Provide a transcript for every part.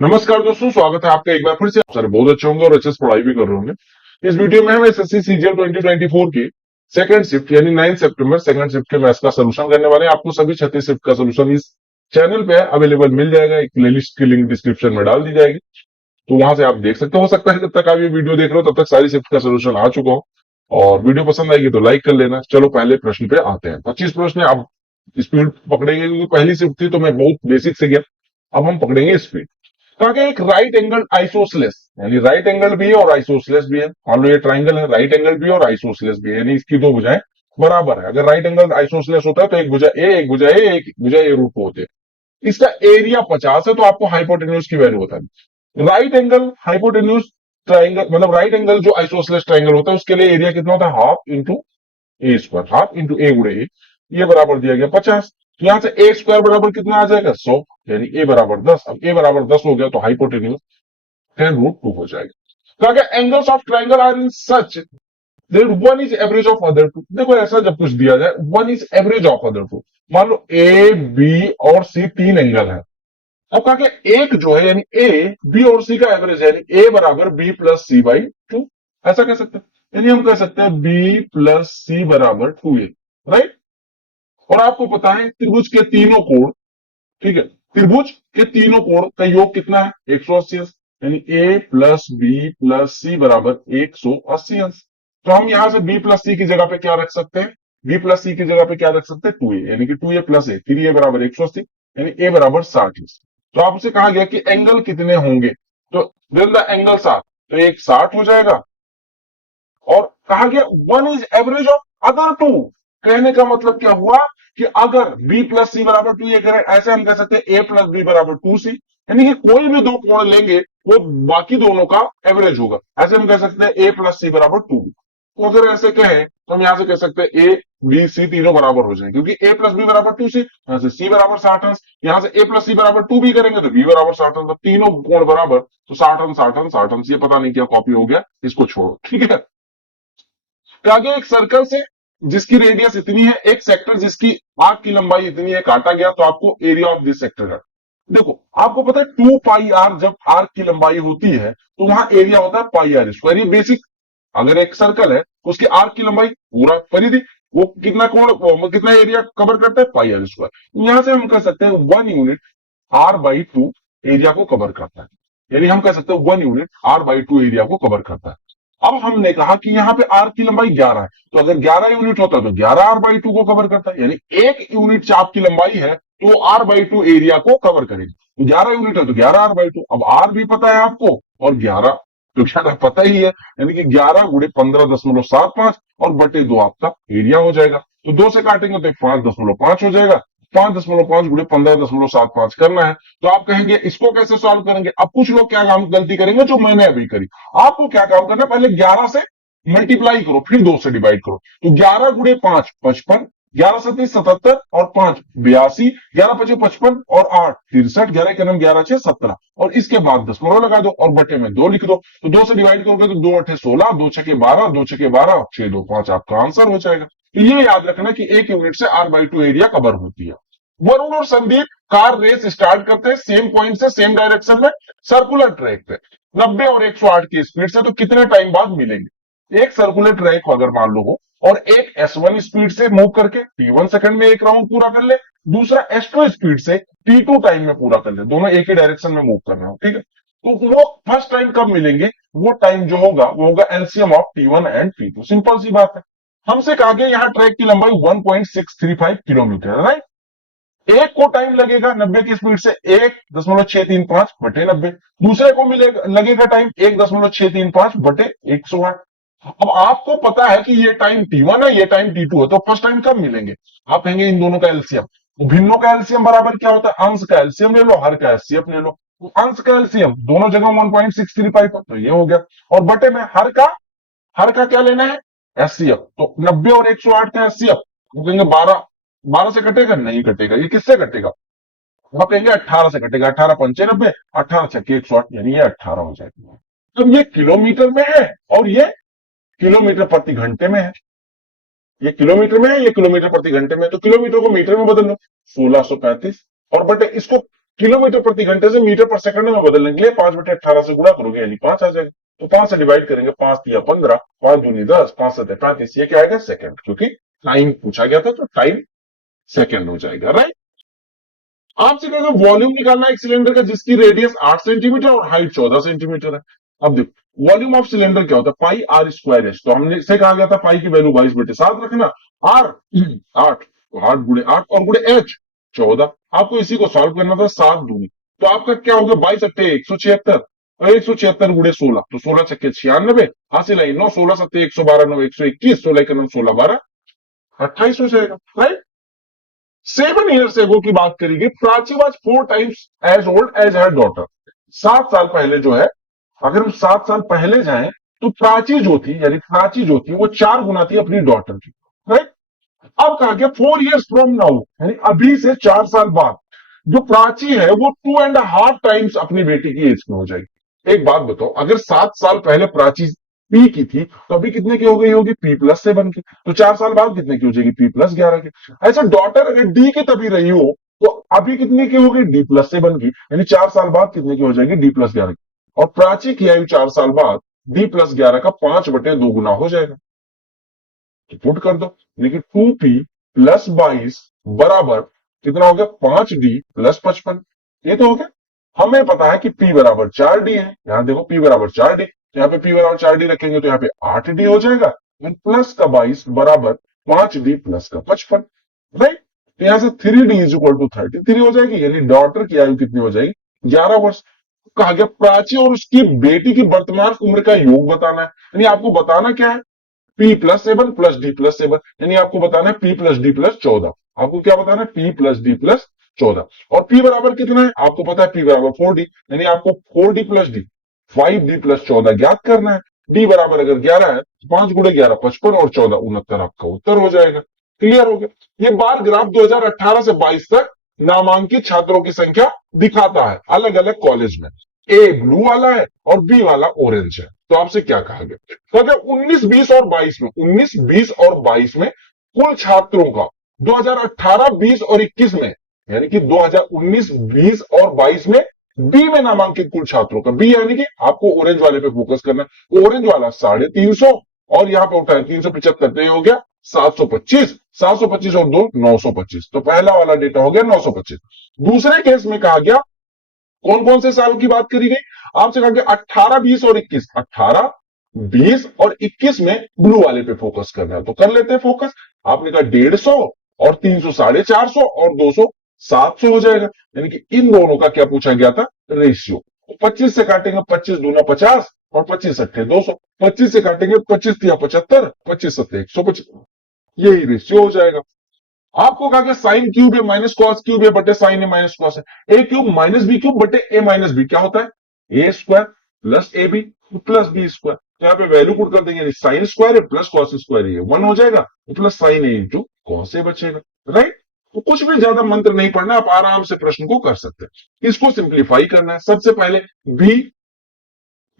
नमस्कार दोस्तों, स्वागत है आपका एक बार फिर से। आप सारे बहुत अच्छे होंगे और अच्छे से पढ़ाई भी कर रहे होंगे। इस वीडियो में हम एसएससी सीजीएल 2024 की सेकंड शिफ्ट यानी 9 सितंबर सेकंड शिफ्ट के मैथ्स का सोल्यूशन करने वाले हैं। आपको सभी 36 शिफ्ट का सोल्यूशन इस चैनल पे अवेलेबल मिल जाएगा। एक प्लेलिस्ट की लिंक डिस्क्रिप्शन में डाल दी जाएगी, तो वहां से आप देख सकते हो सकता है जब तक आप ये वीडियो देख रहे हो तब तक सारी शिफ्ट का सोल्यूशन आ चुका हो। और वीडियो पसंद आएगी तो लाइक कर लेना। चलो पहले प्रश्न पे आते हैं। 25 प्रश्न है। अब स्पीड पकड़ेंगे क्योंकि पहली शिफ्ट थी तो मैं बहुत बेसिक से गया। अब हम पकड़ेंगे स्पीड। कहा गया एक राइट एंगल आइसोसलेस, यानी राइट एंगल भी है और आइसोसलेस भी है। मान लो ये ट्राइंगल है, राइट एंगल भी और आइसोसलेस भी है, यानी इसकी दो भुजाएं बराबर है। अगर राइट एंगल आइसोसलेस होता है तो एक भुजा ए, एक भुजा ए, एक भुजा ए रूट होते हैं। इसका एरिया 50 है तो आपको हाइपोटेन्यूज की वैल्यू बतानी। राइट एंगल हाइपोटेन्यूज ट्राइंगल मतलब राइट एंगल जो आइसोसलेस ट्राइंगल होता है उसके लिए एरिया कितना होता है? Half into A square, half into ए गुणे ए। ये बराबर दिया गया 50। तो यहां से ए स्क्वायर बराबर कितना आ जाएगा? 100, यानी ए बराबर 10। अब ए बराबर 10 हो गया तो हाइपोटेन्यूज 10√2 हो जाएगा। तो अगर angles of triangle are in such then one is average of other two. देखो ऐसा जब कुछ दिया जाए, one is average of other two. मान लो ए, बी और सी तीन एंगल है। अब कहा कि एक जो है यानी ए, बी और सी का एवरेज है, यानी ए बराबर B plus C by two. ऐसा कह सकते हैं, यानी हम कह सकते हैं बी प्लस सी बराबर 2a, राइट। और आपको पता है त्रिभुज के तीनों कोण, ठीक है, त्रिभुज के तीनों कोण का योग कितना है? 180 अंश, यानी ए प्लस बी प्लस सी बराबर 180 अंश। तो हम यहां से बी प्लस सी की जगह पे क्या रख सकते हैं? बी प्लस सी की जगह पे क्या रख सकते हैं? 2a, यानी कि 2a प्लस ए, फिर ए बराबर 180, यानी ए बराबर 60 अंश। तो आपसे कहा गया कि एंगल कितने होंगे, तो देन द एंगल 60, तो एक 60 हो जाएगा। और कहा गया one is average of other two. कहने का मतलब क्या हुआ कि अगर b प्लस सी बराबर 2 ये करें, ऐसे हम कह सकते हैं a प्लस बी बराबर 2c, यानी कि कोई भी दो कोण लेंगे वो बाकी दोनों का एवरेज होगा। ऐसे हम कह सकते हैं a प्लस सी बराबर 2। तो अगर ऐसे कहें तो हम यहां से कह सकते हैं a b c तीनों बराबर हो जाएंगे, क्योंकि a प्लस बी बराबर 2c, यहां से c बराबर 60 अंश, यहां से a प्लस सी बराबर 2 भी करेंगे तो b बराबर 60 अंश। तीनों कोण बराबर, तो 60 अंश 60 अंश 60 अंश। ये पता नहीं क्या कॉपी हो गया, इसको छोड़ो, ठीक है। तो आगे एक सर्कल से जिसकी रेडियस इतनी है, एक सेक्टर जिसकी आर्क की लंबाई इतनी है काटा गया, तो आपको एरिया ऑफ दिस सेक्टर है। देखो आपको पता है 2 पाई आर जब आर्क की लंबाई होती है तो वहां एरिया होता है पाई आर स्क्वायर। ये बेसिक, अगर एक सर्कल है तो उसकी आर्क की लंबाई पूरा परिधि, वो कितना कोण, वो कितना एरिया कवर करता है? पाई आर स्क्वायर। यहां से हम कह सकते हैं 1 यूनिट r/2 एरिया को कवर करता है, यानी हम कह सकते हैं 1 यूनिट r/2 एरिया को कवर करता है। अब हमने कहा कि यहाँ पे आर की लंबाई 11 है, तो अगर 11 यूनिट होता तो 11 r/2 को कवर करता है, यानी 1 यूनिट चाप की लंबाई है तो r/2 एरिया को कवर करेगी। तो 11 यूनिट है तो 11 r/2। अब आर भी पता है आपको और 11 तो 11 पता ही है, यानी कि 11 गुणे 15.75 और बटे 2 आपका एरिया हो जाएगा। तो 2 से काटेंगे तो 5.5 हो जाएगा। 5.5 गुणे 15.75 करना है। तो आप कहेंगे इसको कैसे सॉल्व करेंगे? अब कुछ लोग क्या काम गलती करेंगे जो मैंने अभी करी। आपको क्या काम करना है, पहले 11 से मल्टीप्लाई करो फिर 2 से डिवाइड करो। तो 11 गुणे 5 55, 11 सत्ती 77 और 5 82, 11 पचे 55 और 8 63, 11 के नाम 11 6 17, और इसके बाद दशमलव लगा दो और बटे में 2 लिख दो। तो 2 से डिवाइड करोगे तो 2 8 16, 2 6 12, 2 6 12, 6 2 5 आपका आंसर हो जाएगा। तो ये याद रखना कि 1 यूनिट से r/2 एरिया कवर होती है। वरुण और संदीप कार रेस स्टार्ट करते हैं सेम पॉइंट से सेम डायरेक्शन में सर्कुलर ट्रैक पे 90 और 108 की स्पीड से, तो कितने टाइम बाद मिलेंगे? एक सर्कुलर ट्रैक अगर मान लो हो और एक S1 स्पीड से मूव करके T1 सेकंड में एक राउंड पूरा कर ले, दूसरा S2 स्पीड से T2 टाइम में पूरा कर ले, दोनों एक ही डायरेक्शन में मूव कर रहे हो, ठीक है। तो वो फर्स्ट टाइम कब मिलेंगे? वो टाइम जो होगा वो होगा LCM of T1 and T2। Simple सी बात है। हमसे कहा गया यहाँ ट्रैक की लंबाई 1.635 किलोमीटर है, राइट। एक को टाइम लगेगा 90 की स्पीड से 1.635 बटे 90, दूसरे को मिलेगा लगेगा टाइम 1.635 बटे 108। अब आपको पता है कि ये टाइम T1 है, ये टाइम T2 है, तो फर्स्ट टाइम कब मिलेंगे? आप कहेंगे इन दोनों का एलसीएम। तो भिन्नों का एलसीएम बराबर क्या होता है? अंश का एलसीएम ले लो, हर का एचसीएफ ले लो। तो अंश का एलसीएम दोनों जगह 1.635 है, तो ये हो गया। और बटे में हर का क्या लेना है? एचसीएफ। तो 90 और 108 का एचसीएफ, वो कहेंगे 12, 12 से कटेगा? नहीं कटेगा। ये किससे कटेगा? आप कहेंगे 18 से कटेगा। 18 पंचे 90, 18 छक्के 108, यानी ये 18 हो जाएगा। तो ये किलोमीटर में है और ये किलोमीटर प्रति घंटे में है। ये किलोमीटर में है, ये किलोमीटर प्रति घंटे में, तो किलोमीटर को मीटर में बदल लो, 1635 और बटे इसको किलोमीटर प्रति घंटे से मीटर पर सेकंड में बदलने के लिए 5/18 से गुणा करोगे यानी 5 आ जाएगा। तो 5 से डिवाइड करेंगे, 5 तिया 15, 5 दूनी 10, 5 सत्ते 35, ये क्या आएगा सेकंड, क्योंकि टाइम पूछा गया था तो टाइम सेकंड हो जाएगा, राइट। आपसे कहेगा वॉल्यूम निकालना एक सिलेंडर का जिसकी रेडियस 8 सेंटीमीटर और हाइट 14 सेंटीमीटर है। अब देखो वॉल्यूम ऑफ सिलेंडर क्या होता है, पाई आर स्क्वायर एच। तो हमने से कहा गया था पाई की वैल्यू 22/7 रखना, आर 8, तो 8 गुणे 8 और गुणे एच 14। आपको इसी को सॉल्व करना था, 7 दूनी, तो आपका क्या होगा 22 अट्ठे 176 और 176 गुणे 16, तो 16 छक्के 96, हासिल आई 9, 16 सत्ते 112, 9 121, 16 का 9 16 12 28 हो जाएगा, राइट। 7 years ago की बात करेंगे, Prachi was 4 times as old as her daughter. 7 साल पहले जो है, अगर हम 7 साल पहले जाएं तो प्राची जो थी, यानी प्राची जो थी वो 4 गुना थी अपनी डॉटर की, राइट। अब कहा गया 4 years फ्रॉम नाउ, यानी अभी से 4 साल बाद जो प्राची है वो 2.5 times अपनी बेटी की एज में हो जाएगी। एक बात बताओ, अगर 7 साल पहले प्राची पी की थी तो अभी कितने की हो गई होगी, P+7 की। तो 4 साल बाद कितने की हो जाएगी, P+11 की। ऐसा डॉटर अगर डी की तभी रही हो तो अभी कितने की होगी, D+7 की, यानी 4 साल बाद कितने की हो जाएगी, D+11 की। और प्राची की आयु 4 साल बाद D+11 का 5/2 गुना हो जाएगा। तो पुट कर दो, यानी 2P+22 बराबर कितना हो गया, 5D+55। ये तो हो गया। हमें पता है कि P बराबर 4D है, यहां देखो P बराबर 4D, तो यहाँ पे P बराबर 4D रखेंगे तो यहाँ पे 8D हो जाएगा, प्लस का 22 बराबर 5D प्लस का 55, राइट। तो यहां से 3D इज इक्वल टू 33 हो जाएगी, यानी डॉटर की आयु कितनी हो जाएगी, 11 वर्ष। कहा गया प्राची और उसकी बेटी की वर्तमान उम्र का योग बताना है, यानी आपको बताना क्या है, P+7 प्लस D+7, यानी आपको बताना है P+D+14। आपको क्या बताना है, P+D+14। और P बराबर कितना है आपको पता है, P बराबर 4D, यानी आपको 4D+D 5D+14 ज्ञात करना है। D बराबर अगर 11 है तो 5 गुणे 11 55 और 14 69 आपका उत्तर हो जाएगा। क्लियर हो गया। ये बार ग्राफ 2018 से 22 तक नामांकित छात्रों की संख्या दिखाता है अलग अलग कॉलेज में। ए ब्लू वाला है और बी वाला ऑरेंज है। तो आपसे क्या कहा गया, तो अगर 19 20 और 22 में 19 20 और 22 में कुल छात्रों का 2018 20 और 21 में, यानी कि 2019 20 और 22 में बी में नामांकित कुल छात्रों का, बी यानी कि आपको ऑरेंज वाले पे फोकस करना है। ऑरेंज वाला 350 और यहां पे उठा है 375, तो ये हो गया 725, 725 और 2 925। तो पहला वाला डेटा हो गया 925। दूसरे केस में कहा गया कौन कौन से साल की बात करी गई, आपसे कहा गया 18 20 और 21, 18 20 और 21 में ब्लू वाले पे फोकस करना है, तो कर लेते हैं फोकस। आपने कहा 150 और 300 450 और 200 700 हो जाएगा, यानी कि इन दोनों का क्या पूछा गया था, रेशियो। 25 से काटेंगे 25 दूना 50 और 25 अट्ठे 200, 25 से काटेंगे 25 तिया 75, 25 सत्ते 125, यही रेशियो हो जाएगा। आपको कहा कि साइन क्यूब है माइनस कॉस क्यूब है बटे साइन ए माइनस कॉस है, A cube minus B cube बटे ए माइनस बी क्या होता है, A square plus A B plus B square. तो यहाँ पे वैल्यू पुट कर देंगे, साइन स्क्वायर है प्लस कॉस स्क्वायर है 1 हो जाएगा, plus sine A into cos A बचेगा, राइट। तो कुछ भी ज्यादा मंत्र नहीं पढ़ना, आप आराम से प्रश्न को कर सकते हैं। इसको सिंप्लीफाई करना है, सबसे पहले बी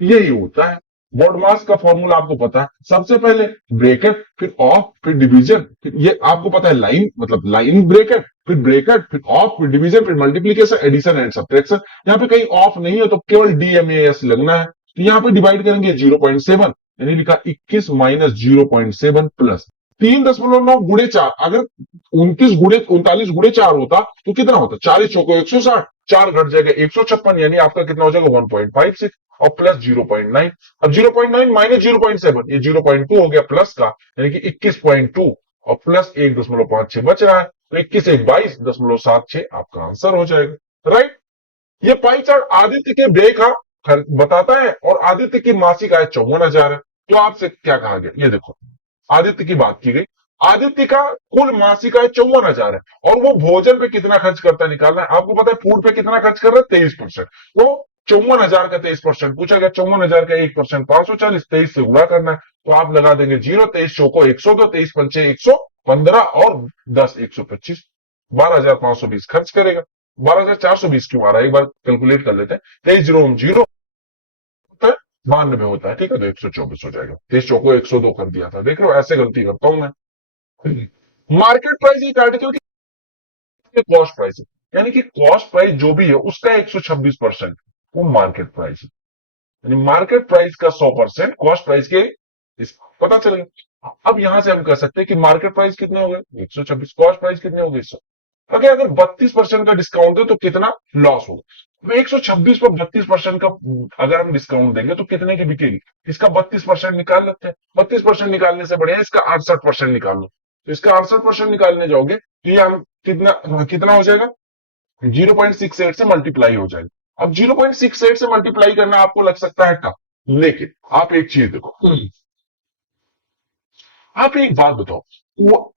यही होता है। बोर्ड मास का फॉर्मूला आपको पता है, सबसे पहले ब्रेकेट फिर ऑफ फिर डिवीजन, फिर ये आपको पता है लाइन मतलब लाइन ब्रेकेट फिर ब्रेकेट फिर ऑफ फिर डिवीजन फिर मल्टीप्लीकेशन एडिशन एंड सब्ट्रैक्शन। यहाँ पे कहीं ऑफ नहीं है तो केवल DMAS लगना है। तो यहाँ पे डिवाइड करेंगे 0.7, यानी लिखा 21 माइनस 0.7 प्लस 3.9 गुणे 4। अगर 29 गुणे 39 गुणे 4 होता तो कितना होता, 4 चौको 160, 4 घट जाएगा 156, यानी आपका कितना हो जाएगा 1.56 और प्लस 0.9। अब 0.9 माइनस 0.7, ये 0.2 हो गया प्लस का, यानी कि 21.2 और प्लस 1.56 बच रहा है, तो 21 1 22.76 आपका आंसर हो जाएगा, राइट। ये पाई चार्ट आदित्य के व्यय का बताता है और आदित्य की मासिक आय 54,000 है। तो आपसे क्या कहा गया, ये देखो आदित्य की बात की गई, आदित्य का कुल मासिक आय 54,000 है और वो भोजन पे कितना खर्च करता है निकालना है। आपको पता है फूड पे कितना खर्च कर रहा है, 23%। तो 54,000 का 23% पूछा गया, 54,000 का 1% 540, 23 से गुणा करना है, तो आप लगा देंगे 0, 23 चौको 102, 23 पंचे 115 और 10 125, 12,520 खर्च करेगा। 12,420 क्यों आ रहा है, एक बार कैलकुलेट कर लेते हैं। 23 जीरो 0 होता है, 92 होता है, ठीक है, तो 124 हो जाएगा। 23 चौको 102 कर दिया था, देख रहे हो ऐसे गलती करता हूं मैं। मार्केट प्राइस एक आर्टिकल की कॉस्ट प्राइस है, यानी कि कॉस्ट प्राइस जो भी है उसका 126% वो मार्केट प्राइस है। यानी मार्केट प्राइस का 100% कॉस्ट प्राइस के पता चलेगा। अब यहां से हम कह सकते हैं कि मार्केट प्राइस कितने हो गए 126, कॉस्ट प्राइस कितने हो गए 100। अगर 32% का डिस्काउंट है तो कितना लॉस होगा। 126 पर 32% का अगर हम डिस्काउंट देंगे तो कितने की बिकेगी, इसका 32% निकाल लेते हैं। 32% निकालने से बढ़िया इसका 68% निकाल लो। तो इसका 68% निकालने जाओगे तो ये हम कितना कितना हो जाएगा, 0.68 से मल्टीप्लाई हो जाएगा। अब 0.68 से मल्टीप्लाई करना आपको लग सकता है टफ, लेकिन आप एक चीज देखो, आप एक बात बताओ,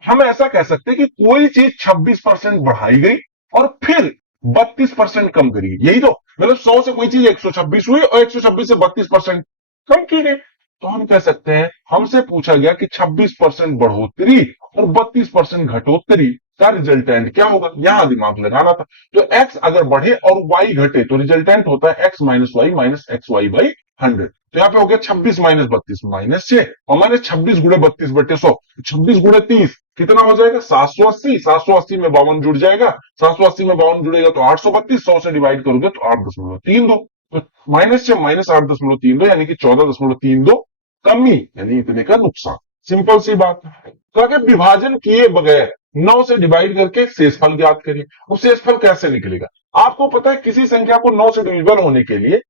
हम ऐसा कह सकते हैं कि कोई चीज 26% बढ़ाई गई और फिर 32% कम करी गई, यही तो मतलब 100 से कोई चीज 126 हुई और 126 से 32% कम की गई। तो हम कह सकते हैं हमसे पूछा गया कि 26% बढ़ोतरी और 32% घटोतरी का रिजल्टेंट क्या होगा, यहां दिमाग लगाना था। तो x अगर बढ़े और y घटे तो रिजल्टेंट होता है x minus y minus x y by 100। तो यहाँ पे हो गया 26 माइनस 32 माइनस 6 और माइनस 26 गुणे 32 बटे 100, 26 गुणे 30 कितना हो जाएगा 780। 780 में 52 जुड़ जाएगा, 780 में 52 जुड़ेगा तो 832, 100 से डिवाइड करोगे तो 8.32। तो माइनस 6 माइनस 8.32 यानी कि 14.32 कमी, यानी इतने का नुकसान। सिंपल सी बात है। तो अगर विभाजन किए बगैर 9 से डिवाइड करके शेषफल ज्ञात करिए। अब शेषफल कैसे निकलेगा, आपको पता है किसी संख्या को 9 से डिविजिबल होने के लिए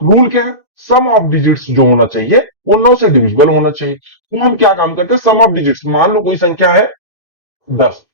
रूल क्या है, सम ऑफ डिजिट्स जो होना चाहिए वो 9 से डिविजिबल होना चाहिए। तो हम क्या काम करते हैं, सम ऑफ डिजिट्स, मान लो कोई संख्या है 10,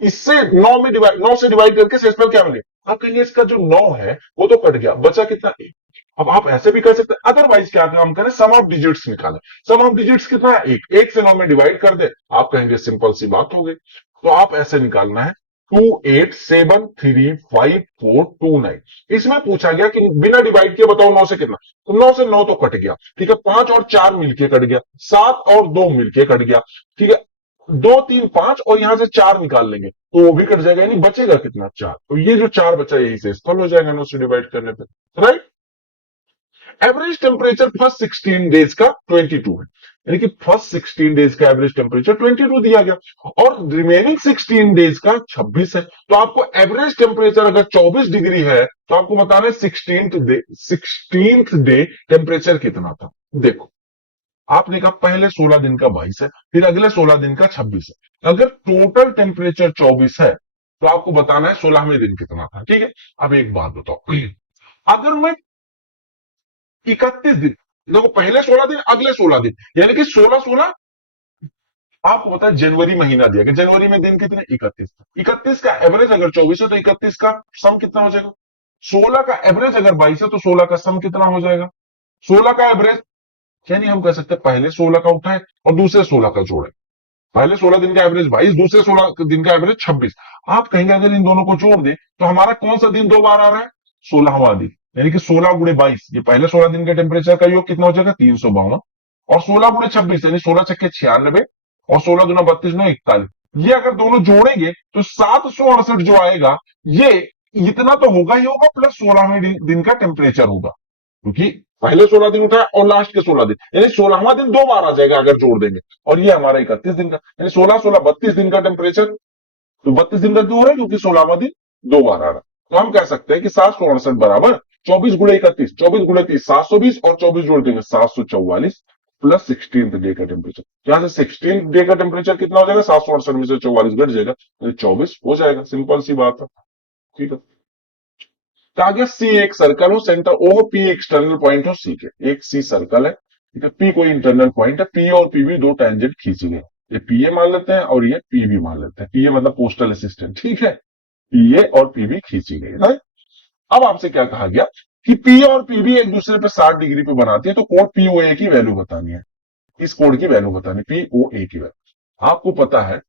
इससे 9 से डिवाइड करके शेषफल क्या मिले। आप कहेंगे इसका जो 9 है वो तो कट गया, बचा कितना 1। अब आप ऐसे भी कर सकते हैं, अदरवाइज क्या काम करें, सम ऑफ डिजिट्स निकालें। सम ऑफ डिजिट्स कितना है 1, 1 से 9 में डिवाइड कर दे। आप कहेंगे सिंपल सी बात हो गई। तो आप ऐसे निकालना है 28735429। इसमें पूछा गया कि बिना डिवाइड किए बताओ 9 से कितना, तो 9 से 9 तो कट गया, ठीक है, 5 और 4 मिलके कट गया, 7 और 2 मिलके कट गया, ठीक है, 2 3 5 और यहां से 4 निकाल लेंगे तो वो भी कट जाएगा, यानी बचेगा कितना 4। तो ये जो 4 बचा यही से स्थल हो जाएगा 9 से डिवाइड करने पे, right. Average temperature first 16 days का 22 है, यानी कि फर्स्ट 16 डेज का एवरेज टेम्परेचर 22 दिया गया और रिमेनिंग 16 डेज का 26 है। तो आपको एवरेज टेम्परेचर अगर 24 डिग्री है तो आपको बताना है 16th डे टेम्परेचर कितना था। देखो आपने कहा पहले 16 दिन का 22 है, फिर अगले 16 दिन का 26 है। अगर टोटल टेम्परेचर 24 है तो आपको बताना है 16वें दिन कितना था, ठीक है। अब एक बात बताओ, अगर मैं 31 दिन, देखो पहले 16 दिन अगले 16 दिन, यानी कि 16 16, आपको पता है जनवरी महीना दिया गया, जनवरी में दिन कितने 31, 31 का एवरेज अगर 24 है तो 31 का सम कितना हो जाएगा, 16 का एवरेज अगर 22 है तो 16 का सम कितना हो जाएगा 16 का एवरेज। यानी हम कह सकते हैं पहले 16 का उठाए और दूसरे 16 का जोड़े। पहले 16 दिन का एवरेज 22, दूसरे 16 दिन का एवरेज 26। आप कहेंगे अगर इन दोनों को जोड़ दे तो हमारा कौन सा दिन 2 बार आ रहा है, 16वां दिन, यानी कि 16 गुणे 22, ये पहले 16 दिन के टेम्परेचर का योग कितना हो जाएगा 352, और 16 गुणे 26 यानी 16 छक्के 96 और 16 दुना 32 9 41। ये अगर दोनों जोड़ेंगे तो 768 जो आएगा ये इतना तो होगा ही होगा, प्लस 16वें दिन का टेम्परेचर होगा, क्योंकि पहले 16 दिन उठा और लास्ट के 16 दिन, यानी 16वां दिन 2 बार आ जाएगा अगर जोड़ देंगे। और ये हमारा 31 दिन का, यानी 16 16 32 दिन का टेम्परेचर, तो 32 दिन का क्यों हो रहा है, क्योंकि 16वां दिन 2 बार आ रहा है। तो हम कह सकते हैं कि 768 बराबर 24 गुणे 31, 24 गुणे 30 720 और 24 जोड़ देंगे 744 प्लस 16th डे का टेम्परेचर। यहां से 16th डे का टेम्परेचर कितना हो जाएगा, 768 में से 44 घट जाएगा, 24 हो जाएगा, सिंपल सी बात है, ठीक है। तो आगे सी एक सर्कल हो, सेंटर ओ हो, पी एक्सटर्नल पॉइंट हो सी के, एक सी सर्कल है, ठीक है, पी कोई इंटरनल पॉइंट है, पी और पी भी दो टेंजेंट खींची गई, ये पी ए मान लेते हैं और ये पी बी मान लेते हैं, पी ए मतलब पोस्टल असिस्टेंट, ठीक है, पी ए और पी बी खींची गई है। अब आपसे क्या कहा गया कि पी और पी बी एक दूसरे पे 60 डिग्री पे बनाती है, तो कोड पी ओ ए की वैल्यू बतानी है, इस कोड की वैल्यू बतानी, पी ओ ए की वैल्यू। आपको पता है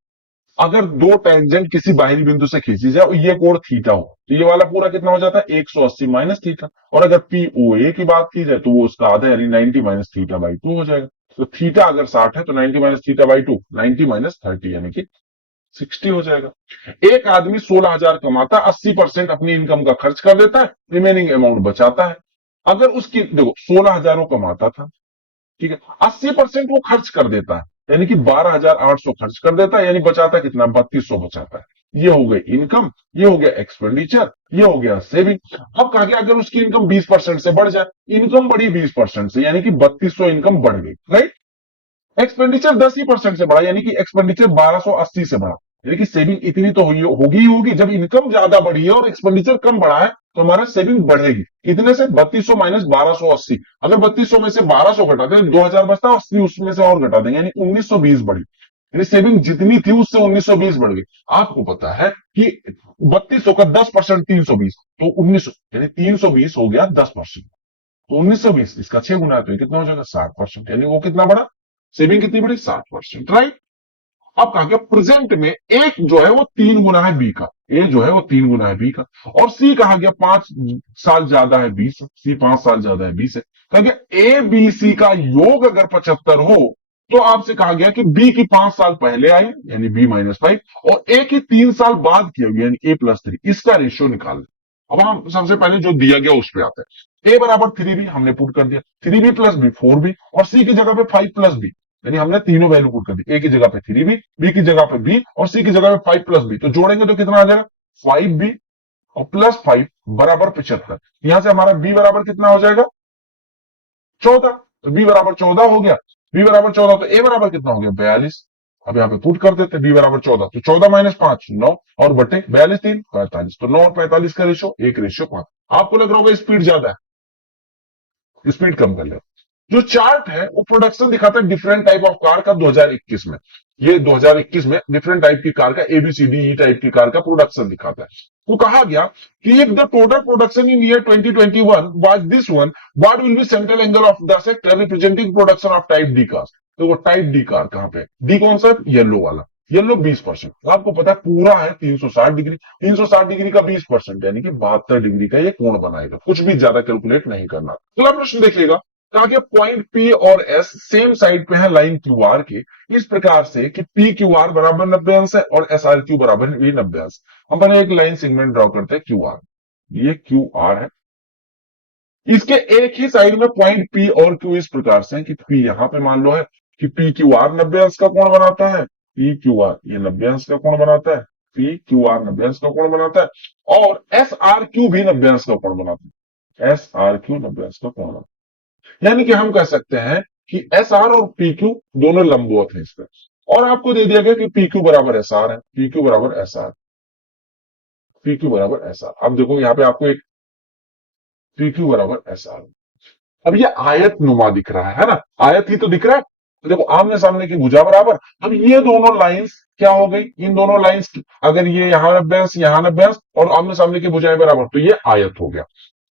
अगर दो टेंजेंट किसी बाहरी बिंदु से खींची जाए और ये कोण थीटा हो तो ये वाला पूरा कितना हो जाता है 180 माइनस थीटा, और अगर पी ओ ए की बात की जाए तो वो उसका आधा यानी 90 माइनस थीटा बाई 2 हो जाएगा। तो थीटा अगर 60 है तो 90 माइनस थीटा बाई 2 90 माइनस 30 यानी कि 60 हो जाएगा। एक आदमी 16,000 कमाता, 80% अपनी इनकम का खर्च कर देता है, रिमेनिंग अमाउंट बचाता है। अगर उसकी देखो 16,000 कमाता था, ठीक है, 80% वो खर्च कर देता है, यानी कि 12,800 खर्च कर देता है, यानी बचाता कितना 3200 बचाता है। ये हो गई इनकम, ये हो गया एक्सपेंडिचर, ये हो गया सेविंग। अब कहा गया अगर उसकी इनकम 20% से बढ़ जाए, इनकम बढ़ी 20% से यानी कि 3200 इनकम बढ़ गई, राइट। एक्सपेंडिचर 10% से बढ़ा यानी कि एक्सपेंडिचर 1280 से बढ़ा, यानी कि सेविंग इतनी तो होगी ही होगी। जब इनकम ज्यादा बढ़ी है और एक्सपेंडिचर कम बढ़ा है तो हमारा सेविंग बढ़ेगी। कितने से? 3200 माइनस 1280। अगर 3200 में से 1200 घटा दें 2000 बचता है, 80 उसमें से और घटा देंगे यानी 1920 बढ़ी। यानी सेविंग जितनी थी उससे 1920 बढ़ गई। आपको पता है कि 3200 का 10% 320, तो 1900 यानी 320 हो गया 10%, तो 1920 इसका 6 गुना है तो ये कितना हो जाएगा? 60%। यानी वो कितना बड़ा? सेविंग कितनी बड़ी? 60%, राइट। अब कहा गया प्रेजेंट में एक जो है वो 3 गुना है बी का, ए जो है वो 3 गुना है बी का, और सी कहा गया 5 साल ज्यादा है बी से, सी 5 साल ज्यादा है बी से। कहा गया ए बी सी का योग अगर 75 हो तो आपसे कहा गया कि बी की 5 साल पहले आई यानी बी -5 और ए की 3 साल बाद की होगी यानी A+3, इसका रेशियो निकाल। अब हम सबसे पहले जो दिया गया उस पर आते हैं। ए बराबर 3B हमने पुट कर दिया, 3B प्लस बी 4B, और सी की जगह पे 5 प्लस बी, यानी हमने तीनों वैल्यू पुट कर दी। ए की जगह पे 3B, बी की जगह पे बी और सी की जगह पे 5 प्लस बी, तो जोड़ेंगे तो कितना आ जाएगा? 5B और प्लस 5 बराबर 75। यहां से हमारा बी बराबर कितना हो जाएगा? 14। तो बी बराबर 14 हो गया। बी बराबर 14 तो ए बराबर कितना हो गया? 42। अब यहां पे पुट कर देते बी बराबर 14, तो 14 माइनस 5 9 और बटे 42 3 45, तो 9 और 45 का रेशियो 1:5। आपको लग रहा होगा स्पीड ज्यादा है, स्पीड कम कर ले। जो चार्ट है वो प्रोडक्शन दिखाता है डिफरेंट टाइप ऑफ कार का 2021 में। ये 2021 में डिफरेंट टाइप की कार का ABCDE टाइप की कार का प्रोडक्शन दिखाता है। तो कहा गया कि if the total production in year 2021 was this one, what will be central angle of the sector representing production of type D car. तो वो टाइप डी कार कहां पे? डी कौन सा है? येलो वाला। येलो 20%, आपको पता है पूरा है 360 डिग्री, 360 डिग्री का 20% यानी कि 72 डिग्री का ये कोण बनाएगा। कुछ भी ज्यादा कैलकुलेट नहीं करना। अगला प्रश्न देखिएगा, कहा गया पॉइंट पी और एस सेम साइड पे है लाइन क्यू आर के, इस प्रकार से कि पी क्यू आर बराबर 90 अंश है और एस आर क्यू बराबर भी 90 अंश। हम पहले एक लाइन सेगमेंट ड्रॉ करते हैं क्यू आर, ये क्यू आर है। इसके एक ही साइड में पॉइंट पी और क्यू इस प्रकार से है कि पी यहां पे मान लो है कि पी क्यू आर 90 अंश का कोण बनाता है, पी क्यू आर ये 90 अंश का कोण बनाता है, पी क्यू आर 90 अंश का कोण बनाता है, और एस आर क्यू भी 90 अंश का कोण बनाता है, एस आर क्यू 90 अंश का कोण बनाता है। यानी कि हम कह सकते हैं कि एस आर और पी क्यू दोनों लंबवत हैं इसका। और आपको दे दिया गया कि पी क्यू बराबर एस आर है, पी क्यू बराबर एस आर, पी क्यू बराबर एस आर। अब देखो यहां पे आपको एक पी क्यू बराबर एस आर, अब ये आयत नुमा दिख रहा है ना, आयत ही तो दिख रहा है। तो देखो आमने सामने की भुजा बराबर। अब ये दोनों लाइंस क्या हो गई? इन दोनों लाइंस अगर ये यहां 90 अंश यहां 90 अंश और आमने सामने की भुजाएं बराबर, तो ये आयत हो गया।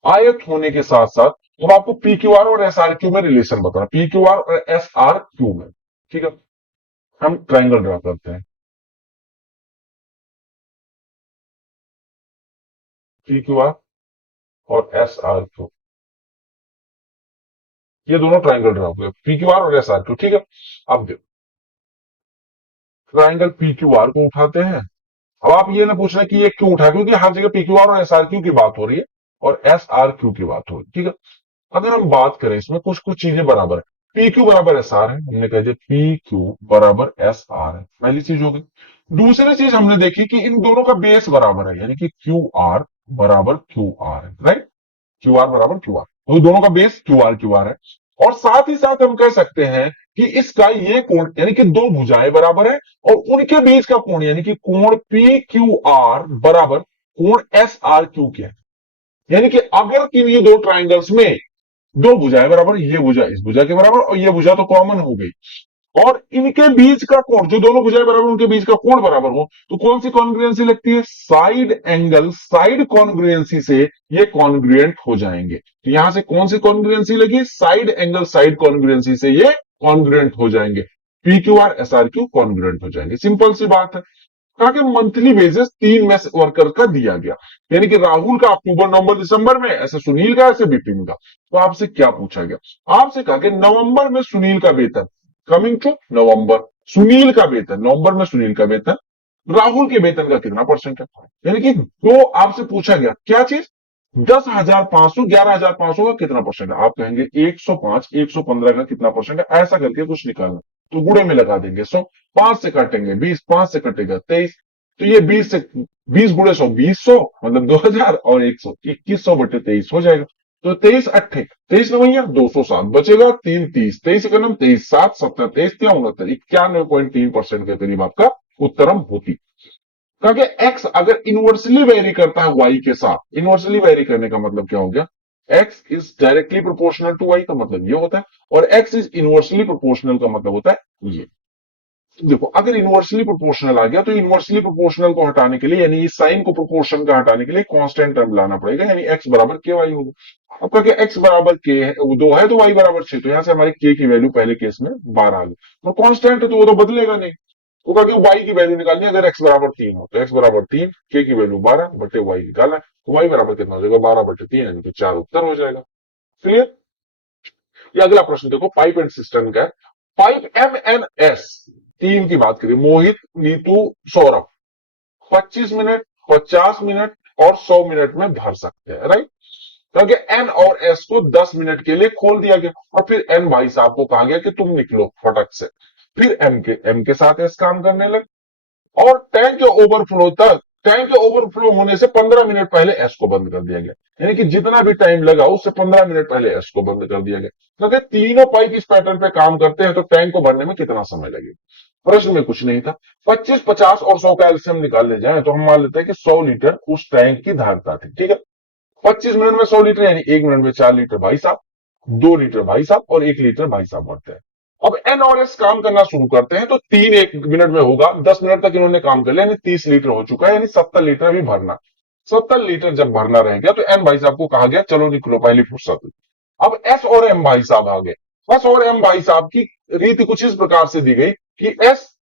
आयत होने के साथ साथ अब आपको पी क्यू आर और एस आर क्यू में रिलेशन बताना, पी क्यू आर और एस आर क्यू में। ठीक है, हम ट्राइंगल ड्रा करते हैं, पी क्यू आर और एस आर क्यू, ये दोनों ट्राइंगल ड्रा हो गए, पी क्यू आर और एस आर क्यू। ठीक है, अब देखो ट्राइंगल पी क्यू आर को उठाते हैं। अब आप ये ना पूछना कि ये क्यों उठा, क्योंकि हर जगह पी क्यू आर और एस आर क्यू की बात हो रही है और एस आर क्यू की बात हो रही है। ठीक है, अगर हम बात करें इसमें कुछ कुछ चीजें बराबर है, पी क्यू बराबर एस आर है, हमने कहा पी क्यू बराबर एस आर है, पहली चीज हो गई। दूसरी चीज हमने देखी कि इन दोनों का बेस बराबर है, यानी कि क्यू आर बराबर क्यू आर है, राइट। क्यू आर बराबर क्यू आर, तो दोनों का बेस क्यू आर है। और साथ ही साथ हम कह सकते हैं कि इसका ये कोण यानी कि दो भुजाएं बराबर है और उनके बीच का कोण यानी कि कोण पी क्यू आर बराबर कोण एस आर क्यू के है। यानी कि अगर किन ये दो ट्राइंगल्स में दो भुजाएं बराबर, ये भुजा इस भुजा के बराबर और ये भुजा तो कॉमन हो गई, और इनके बीच का कोण, जो दोनों भुजाएं बराबर उनके बीच का कोण बराबर हो, तो कौन सी कॉन्ग्रुएंसी लगती है? साइड एंगल साइड कॉन्ग्रुएंसी से ये कॉन्ग्रुएंट हो जाएंगे। तो यहां से कौन सी कॉन्ग्रुएंसी लगी? साइड एंगल साइड कॉन्ग्रुएंसी से ये कॉन्ग्रुएंट हो जाएंगे, P Q R S R Q congruent हो जाएंगे। सिंपल सी बात है। कहा कि मंथली बेसिस 3 वर्कर का दिया गया, यानी कि राहुल का अक्टूबर नवंबर दिसंबर में, ऐसे सुनील का, ऐसे बिपिन का। तो आपसे क्या पूछा गया? आपसे कहा कि नवंबर में सुनील का वेतन, कमिंग टू नवंबर, सुनील का वेतन नवंबर में, सुनील का वेतन राहुल के वेतन का कितना परसेंट है। यानी कि तो आपसे पूछा गया क्या चीज? 10,500 11,500 का कितना परसेंट है। आप कहेंगे 105 115 का कितना परसेंट है, ऐसा करके कुछ निकालना। तो गुणे में लगा देंगे 100, 5 से काटेंगे 20, 5 से कटेगा 23, तो ये 20 से 20 गुणे 100 2000 मतलब 2000 और 100 2100 बटे 23 हो जाएगा। तो 23 अट्ठे 23 नवैया 207 बचेगा 3 30 23 इकनम 23 7 70 23 क्या 69 91.3% के करीब आपका उत्तरम होती। क्योंकि एक्स अगर इनवर्सली वेरी करता है वाई के साथ, इनवर्सली वेरी करने का मतलब क्या हो गया, x is directly proportional to y का मतलब ये होता है, और एक्स इज इनवर्सली प्रोपोर्शनल का मतलब होता है ये। देखो अगर इनवर्सली प्रोपोर्शनल आ गया तो इनवर्सली प्रोपोर्शनल को हटाने के लिए यानी इस साइन को प्रोपोर्शन का हटाने के लिए कांस्टेंट टर्म लाना पड़ेगा, यानी एक्स बराबर के वाई होगा। अब क्या एक्स बराबर के है, दो है तो वाई बराबर 6, तो यहां से हमारे के की वैल्यू पहले केस में 12 आ गई, और कांस्टेंट है तो वो तो बदलेगा नहीं, तो क्या वाई की वैल्यू निकालनी है, अगर एक्स बराबर 3 हो तो एक्स बराबर 3, के की वैल्यू 12 बटे वाई निकालना है, तो वाई बराबर कितना हो जाएगा 12 बटे 3 यानी कि 4 उत्तर हो जाएगा। क्लियर। ये अगला प्रश्न देखो पाइप एंड सिस्टम का है। पाइप एम एन एस 3 की बात करिए, मोहित नीतू सौरभ 25 मिनट 50 मिनट और 100 मिनट में भर सकते हैं, राइट। क्योंकि एन और एस को 10 मिनट के लिए खोल दिया गया, और फिर एन भाई साहब को कहा गया कि तुम निकलो फटक से, फिर एम के साथ एस काम करने लगे, और टैंक के ओवरफ्लो तक, टैंक के ओवरफ्लो होने से 15 मिनट पहले एस को बंद कर दिया गया, यानी कि जितना भी टाइम लगा उससे 15 मिनट पहले एस को बंद कर दिया गया। तो अगर तीनों पाइप इस पैटर्न पे काम करते हैं तो टैंक को भरने में कितना समय लगेगा। प्रश्न में कुछ नहीं था। 25 50 और 100 का एलसीएम निकालने जाए तो हम मान लेते हैं कि 100 लीटर उस टैंक की धारता थी, ठीक है। 25 मिनट में 100 लीटर यानी 1 मिनट में 4 लीटर भाई साहब, 2 लीटर भाई साहब और 1 लीटर भाई साहब भरते हैं। अब एन और एस काम करना शुरू करते हैं तो 3 1 मिनट में होगा, 10 मिनट तक इन्होंने काम कर लिया यानी 30 लीटर हो चुका है, यानी 70 लीटर भी भरना। 70 लीटर जब भरना रह गया तो एन भाई साहब को कहा गया चलो निकलो पहली फुर्सत। अब एस और एम भाई साहब आ गए। एस और एम भाई साहब की रीति कुछ इस प्रकार से दी गई कि एस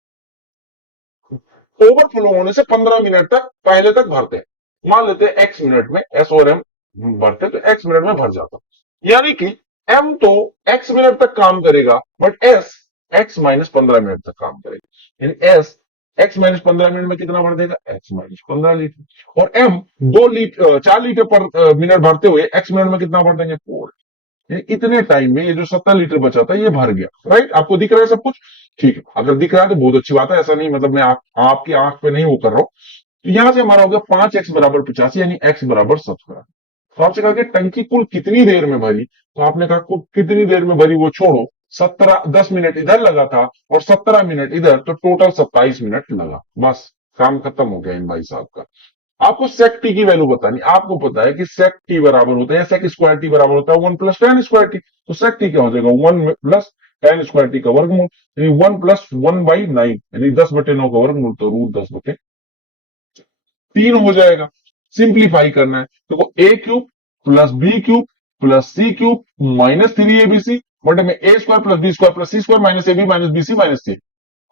ओवरफ्लो होने से 15 मिनट तक पहले तक भरते हैं। मान लेते हैं एक्स मिनट में एस और एम भरते तो एक्स मिनट में भर जाता, यानी कि एम तो एक्स मिनट तक काम करेगा but S x minus 15 minute तक काम करेगा, यानी एस एक्स माइनस 15 मिनट में कितना भर देगा, एक्स माइनस 15 लीटर, और एम 4 लीटर पर मिनट भरते हुए एक्स मिनट में कितना भर देंगे 4, इतने टाइम में ये जो 70 लीटर बचा था ये भर गया, राइट। आपको दिख रहा है सब कुछ, ठीक है। अगर दिख रहा है तो बहुत अच्छी बात है, ऐसा नहीं मतलब मैं आपकी आंख पे नहीं वो कर रहा हूं। तो यहां से हमारा हो गया 5x बराबर 85 यानी x बराबर 17। तो आपसे कहा कि टंकी कुल कितनी देर में भरी, तो आपने कहा कुल कितनी देर में भरी वो छोड़ो, 10 मिनट इधर लगा था और 17 मिनट इधर, तो टोटल 27 मिनट लगा, बस काम खत्म हो गया इन भाई साहब का। आपको सेक टी की वैल्यू बतानी, आपको पता है कि सेक टी बराबर होता है या सेक स्क्वायर टी बराबर होता है 1 प्लस टेन स्क्वायर टी, तो सेक टी क्या हो जाएगा 1 प्लस टेन स्क्वायर टी का वर्गमूल, यानी 1 प्लस 1/9 यानी 10/9 का वर्गमूल, तो रूट 10/3 हो जाएगा। सिंप्लीफाई करना है तो A cube plus B cube plus C cube minus 3abc बटे में A square plus B square plus C square minus A B minus B C minus C.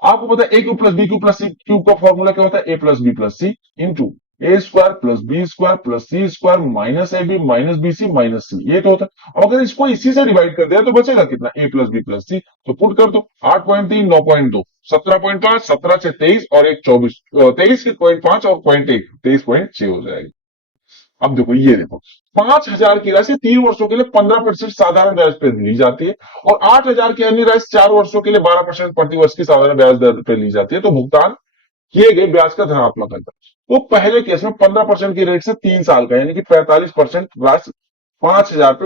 आपको पता है A cube plus B cube plus C cube का formula क्या होता है, A plus B plus C into A square plus B square plus C square minus A B minus B C minus सी, ये तो होता है। अब अगर इसको इसी से डिवाइड कर दिया तो बचेगा कितना, ए प्लस बी प्लस सी, तो पुट कर दो 8.3 9.2 17.5 17 से 23 और 1 24 23.5 और 0.1 23.6 हो जाएगी। अब देखो ये देखो 5,000 की राशि 3 वर्षों के लिए 15% साधारण ब्याज पर ली जाती है, और 8,000 की अन्य राशि 4 वर्षों के लिए 12% प्रति वर्ष की साधारण ब्याज दर पर ली जाती है, तो भुगतान किए गए ब्याज का धनात्मक अंतर। तो पहले केस में 15% की रेट से 3 साल का यानी कि 45% राशि 5,000 पे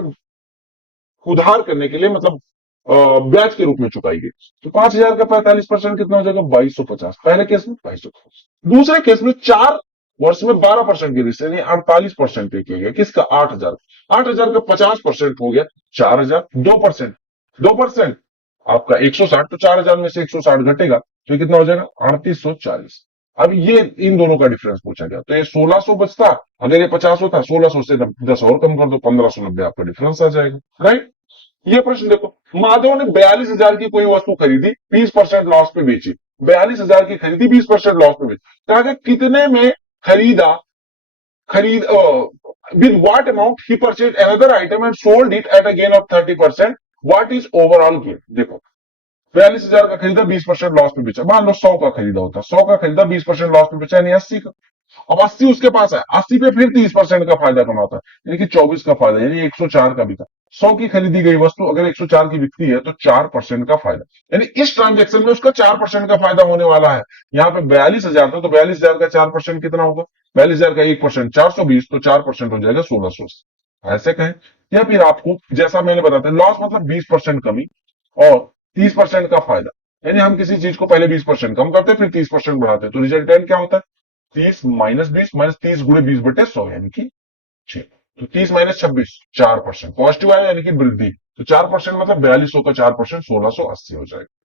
उधार करने के लिए मतलब ब्याज के रूप में चुकाई गई। तो 5,000 का 45% कितना हो जाएगा 2,250, पहले केस में 2,250। दूसरे केस में 4 वर्ष में 12% की रेट यानी 48% पे किया गया, किसका 8,000, 8,000 का 50% हो गया 4,000, 2% 2% आपका 160, तो 4,000 में से 160 घटेगा तो ये कितना हो जाएगा 3,840। अब ये इन दोनों का डिफरेंस पूछा गया, तो ये 1,600 बचता, अगर ये 50 होता 1,600 से 10 और कम कर दो 1,590 आपका डिफरेंस आ जाएगा, राइट। ये प्रश्न देखो, माधव ने 42,000 की कोई वस्तु खरीदी 20% लॉस पे बेची, 42,000 की खरीदी 20% लॉस पे बेची, कहा कि कितने में खरीदा, खरीद with what amount he purchase another item and sold it at a gain of 30%, what is overall gain. देखो 42,000 का खरीदा 20% लॉस पे बेचा, मान लो 100 का खरीदा होता, 100 का खरीदा 20% लॉस पे बेचा यानी 80 का। अब 80 उसके पास है, 80 पे फिर 30% का फायदा कमाता है यानी कि 24 का फायदा, यानी 104 का भी था। 100 की खरीदी गई वस्तु अगर 104 की बिकती है तो 4% का फायदा, यानी इस ट्रांजेक्शन में उसका 4% का फायदा होने वाला है। यहाँ पे 42,000 था तो 42,000 का 4% कितना होगा, 42,000 का 1% 420, तो 4% हो जाएगा 1680। ऐसे कहें, या फिर आपको जैसा मैंने बताया लॉस मतलब 20% कमी और 30% का फायदा, यानी हम किसी चीज को पहले 20% कम करते फिर 30% बढ़ाते, तो रिजल्टेंट क्या होता है, 30 - 20 - 30 × 20/100 यानी कि 6। तो 30 - 26 4% पॉजिटिव आया यानी कि वृद्धि, तो 4% मतलब 4200 का 4% 1680 हो जाएगा।